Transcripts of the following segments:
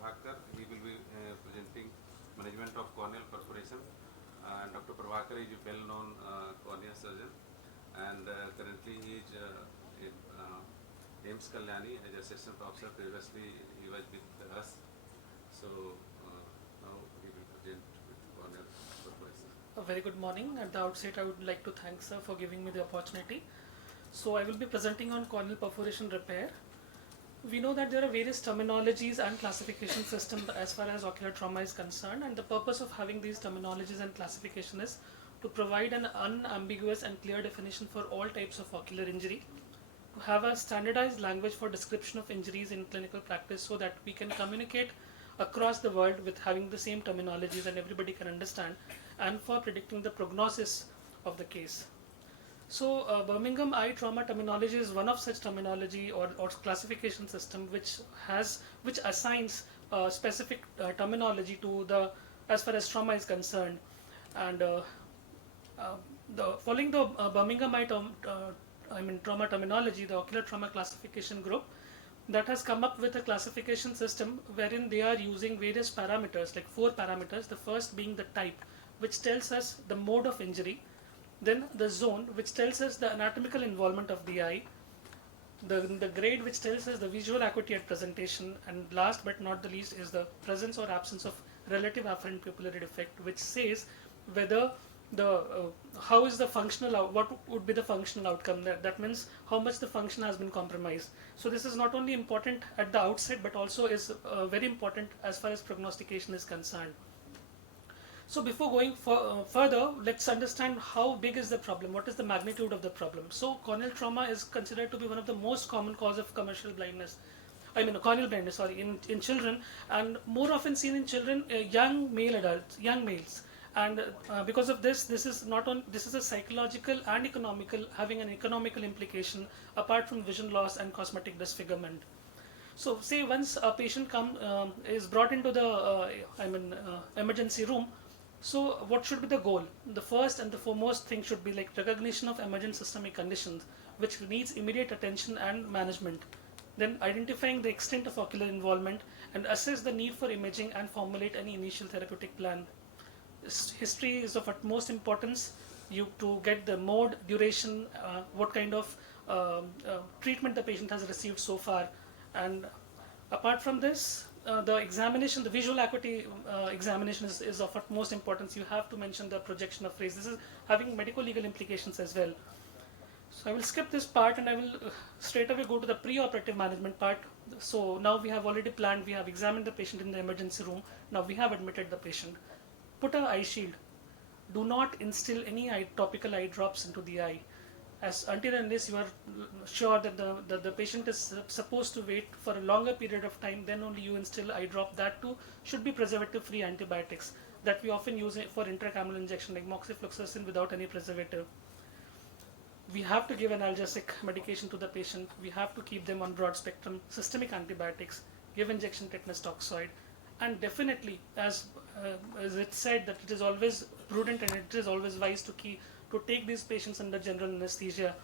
Prabhakar. He will be presenting management of corneal perforation. And Dr. Prabhakar is a well-known cornea surgeon, and currently he is in AIMS Kalyani as assistant professor. Previously he was with us. So now he will present with corneal perforation. A very good morning. At the outset, I would like to thank sir for giving me the opportunity. So I will be presenting on corneal perforation repair. We know that there are various terminologies and classification systems as far as ocular trauma is concerned, and the purpose of having these terminologies and classification is to provide an unambiguous and clear definition for all types of ocular injury, to have a standardized language for description of injuries in clinical practice so that we can communicate across the world with having the same terminologies and everybody can understand, and for predicting the prognosis of the case. So Birmingham eye trauma terminology is one of such terminology or classification system which assigns specific terminology to the as far as trauma is concerned, and following the Birmingham eye trauma terminology, the ocular trauma classification group that has come up with a classification system wherein they are using various parameters, like 4 parameters. The first being the type, which tells us the mode of injury, then the zone, which tells us the anatomical involvement of the eye, the grade, which tells us the visual acuity at presentation, and last but not the least is the presence or absence of relative afferent pupillary defect, which says whether the how is the functional what would be the functional outcome. That means how much the function has been compromised. So this is not only important at the outset but also is very important as far as prognostication is concerned. So before going further, let's understand how big is the problem, what is the magnitude of the problem. So corneal trauma is considered to be one of the most common cause of commercial blindness, corneal blindness, sorry, in children, and more often seen in children, young males. And because of this, this is a psychological and economical, having an economical implication apart from vision loss and cosmetic disfigurement. So say once a patient is brought into the emergency room. So what should be the goal? The first and the foremost thing should be like recognition of emergent systemic conditions which needs immediate attention and management. Then identifying the extent of ocular involvement and assess the need for imaging and formulate any initial therapeutic plan. History is of utmost importance. You to get the mode, duration, what kind of treatment the patient has received so far, and apart from this, the examination, the visual acuity examination is of utmost importance. You have to mention the projection of rays. This is having medical legal implications as well. So I will skip this part and I will straight away go to the pre-operative management part. So now we have already planned, we have examined the patient in the emergency room. Now we have admitted the patient. Put an eye shield. Do not instill any topical eye drops into the eye. Until and unless you are sure that the patient is supposed to wait for a longer period of time, then only you instill eye drop. That too should be preservative-free antibiotics that we often use for intracameral injection, like moxifloxacin, without any preservative. We have to give analgesic medication to the patient. We have to keep them on broad-spectrum systemic antibiotics, give injection tetanus toxoid, and definitely, as it said, that it is always prudent and it is always wise to take these patients under general anesthesia.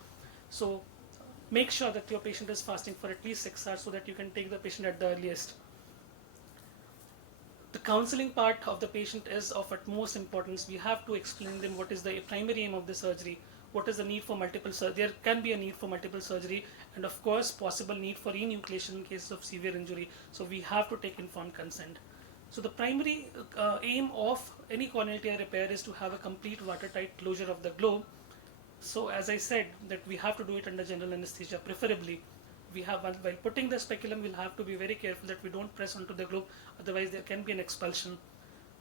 So make sure that your patient is fasting for at least 6 hours so that you can take the patient at the earliest. The counseling part of the patient is of utmost importance. We have to explain them what is the primary aim of the surgery, what is the need for multiple surgery. There can be a need for multiple surgery, and of course possible need for enucleation in cases of severe injury. So we have to take informed consent. So the primary aim of any corneal tear repair is to have a complete watertight closure of the globe. So as I said, that we have to do it under general anesthesia, preferably. While putting the speculum, we'll have to be very careful that we don't press onto the globe, otherwise there can be an expulsion.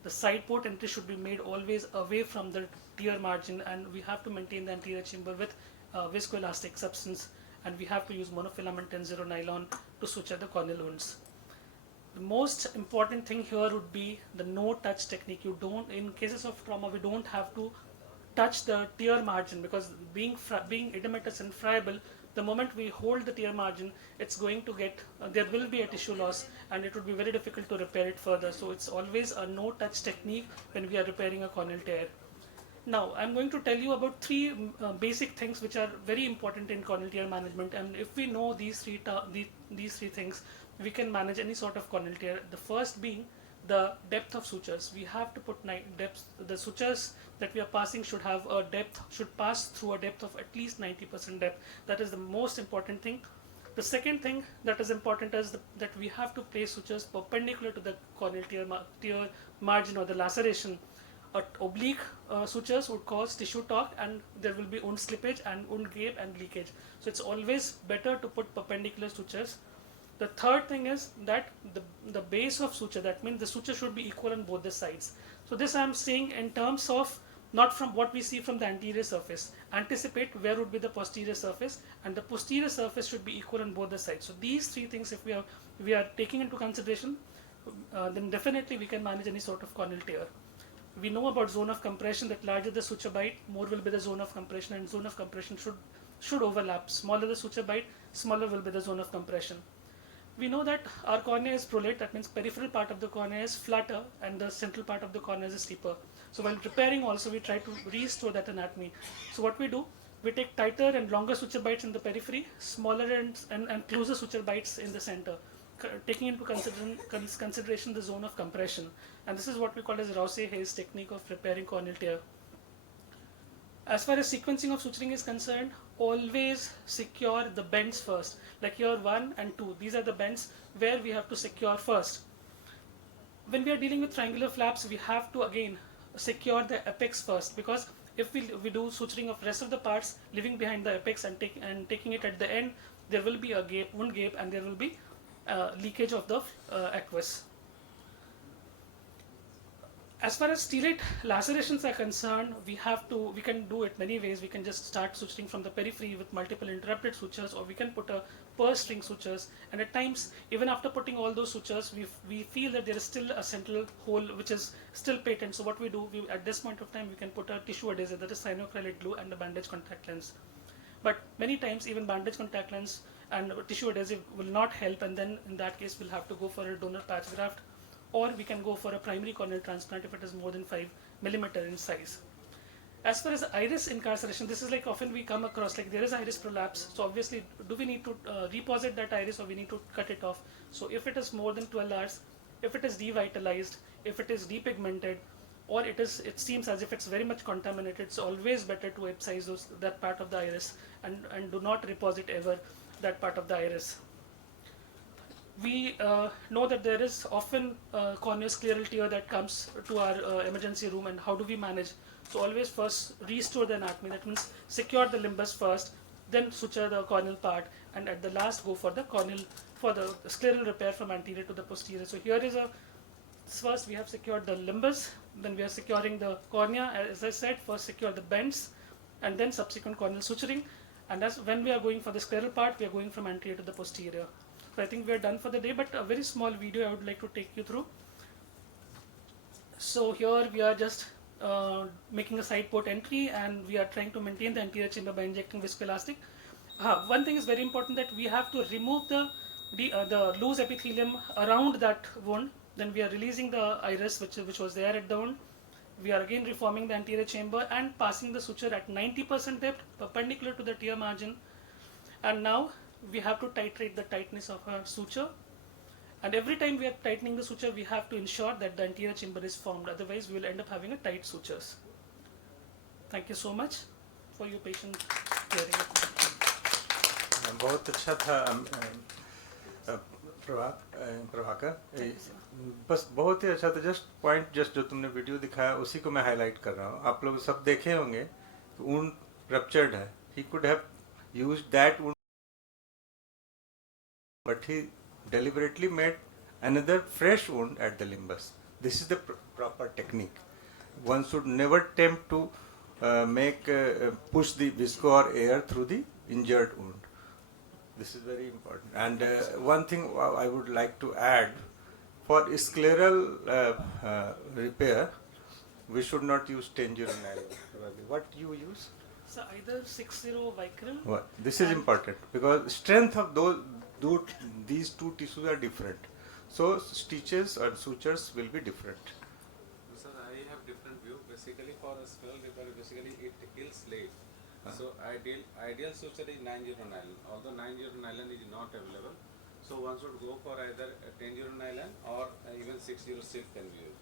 The side port entry should be made always away from the tear margin, and we have to maintain the anterior chamber with viscoelastic substance, and we have to use monofilament 10-0 nylon to suture the corneal wounds. The most important thing here would be the no-touch technique. In cases of trauma, we don't have to touch the tear margin, because being edematous and friable, the moment we hold the tear margin, it's going to there will be a tissue loss, and it would be very difficult to repair it further. So it's always a no-touch technique when we are repairing a corneal tear. Now, I'm going to tell you about three basic things which are very important in corneal tear management, and if we know these three things, we can manage any sort of corneal tear. The first being the depth of sutures. We have to put depth. The sutures that we are passing should have a depth, should pass through a depth of at least 90% depth. That is the most important thing. The second thing that is important is that we have to place sutures perpendicular to the corneal tear margin or the laceration. Oblique sutures would cause tissue torque, and there will be wound slippage and wound gape and leakage. So it's always better to put perpendicular sutures. The third thing is that the base of suture, that means the suture should be equal on both the sides. So this I am saying in terms of not from what we see from the anterior surface. Anticipate where would be the posterior surface, and the posterior surface should be equal on both the sides. So these three things, if we are taking into consideration, then definitely we can manage any sort of corneal tear. We know about zone of compression, that larger the suture bite, more will be the zone of compression, and zone of compression should overlap. Smaller the suture bite, smaller will be the zone of compression. We know that our cornea is prolate, that means peripheral part of the cornea is flatter and the central part of the cornea is steeper. So while repairing also, we try to restore that anatomy. So what we do, we take tighter and longer suture bites in the periphery, smaller and closer suture bites in the center, taking into consideration the zone of compression. And this is what we call as Rousseau-Hayes technique of repairing corneal tear. As far as sequencing of suturing is concerned, always secure the bends first. Like here 1 and 2, these are the bends where we have to secure first. When we are dealing with triangular flaps, we have to again secure the apex first, because if we do suturing of rest of the parts, leaving behind the apex and taking it at the end, there will be a gape, wound gape, and there will be leakage of the aqueous. As far as stellate lacerations are concerned, we can do it many ways. We can just start suturing from the periphery with multiple interrupted sutures, or we can put a purse string sutures. And at times, even after putting all those sutures, we feel that there is still a central hole which is still patent. So what we do, at this point of time, we can put a tissue adhesive, that is cyanoacrylate glue, and a bandage contact lens. But many times, even bandage contact lens and tissue adhesive will not help, and then in that case, we'll have to go for a donor patch graft, or we can go for a primary corneal transplant if it is more than 5 millimeter in size. As far as iris incarceration, this is like often we come across, like there is iris prolapse. So obviously, do we need to reposit that iris, or we need to cut it off? So if it is more than 12 hours, if it is devitalized, if it is depigmented, or it seems as if it's very much contaminated, it's always better to excise that part of the iris, and do not reposit ever that part of the iris. We know that there is often corneal scleral tear that comes to our emergency room, and how do we manage? So always first restore the anatomy, that means secure the limbus first, then suture the corneal part, and at the last go for the scleral repair from anterior to the posterior. So here is first we have secured the limbus, then we are securing the cornea. As I said, first secure the bends, and then subsequent corneal suturing. And when we are going for the scleral part, we are going from anterior to the posterior. So I think we are done for the day, but a very small video I would like to take you through. So here we are just making a side port entry, and we are trying to maintain the anterior chamber by injecting viscoelastic. One thing is very important, that we have to remove the loose epithelium around that wound. Then we are releasing the iris which was there at the wound. We are again reforming the anterior chamber and passing the suture at 90% depth perpendicular to the tear margin. And now we have to titrate the tightness of our suture. And every time we are tightening the suture, we have to ensure that the anterior chamber is formed. Otherwise, we will end up having a tight sutures. Thank you so much for your patient hearing. बहुत अच्छा था प्रभाकर, बस बहुत ही अच्छा था. Just जो तुमने video दिखाया उसी को मैं हाईलाइट कर रहा हूँ. आप लोग सब देखे होंगे, wound ruptured है. He could have used that wound, but he deliberately made another fresh wound at the limbus. This is the proper technique. One should never attempt to push the visco or air through the injured wound. This is very important. And one thing I would like to add, for scleral repair, we should not use 10-0 narrow. What you use? So either 6-0 vicryl. This is important, because strength of these two tissues are different. So stitches and sutures will be different. Sir, I have different different view. Basically, for a scleral repair, basically it heals late. So ideal suture is 9-0 nylon. Although 9-0 nylon is not available, so one should go for either a 10-0 nylon or even 6-0 silk can be used.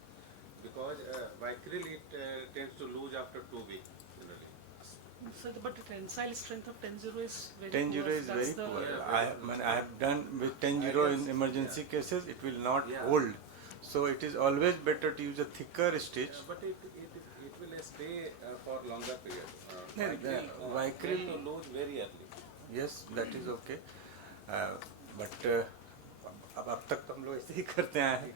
Because vicryl it tends to lose after 2 weeks generally. So, but the tensile strength of 10-0 is very 10-0 poor. is That's very the- poor. Yeah, I have done with 10-0 in emergency cases, it will not Yeah. hold. So it is always better to use a thicker stitch. But it will stay for longer period. Yeah, vicryl- tend to lose very early. Yes, that is okay. But अब तक तो हम लोग ऐसे ही करते हैं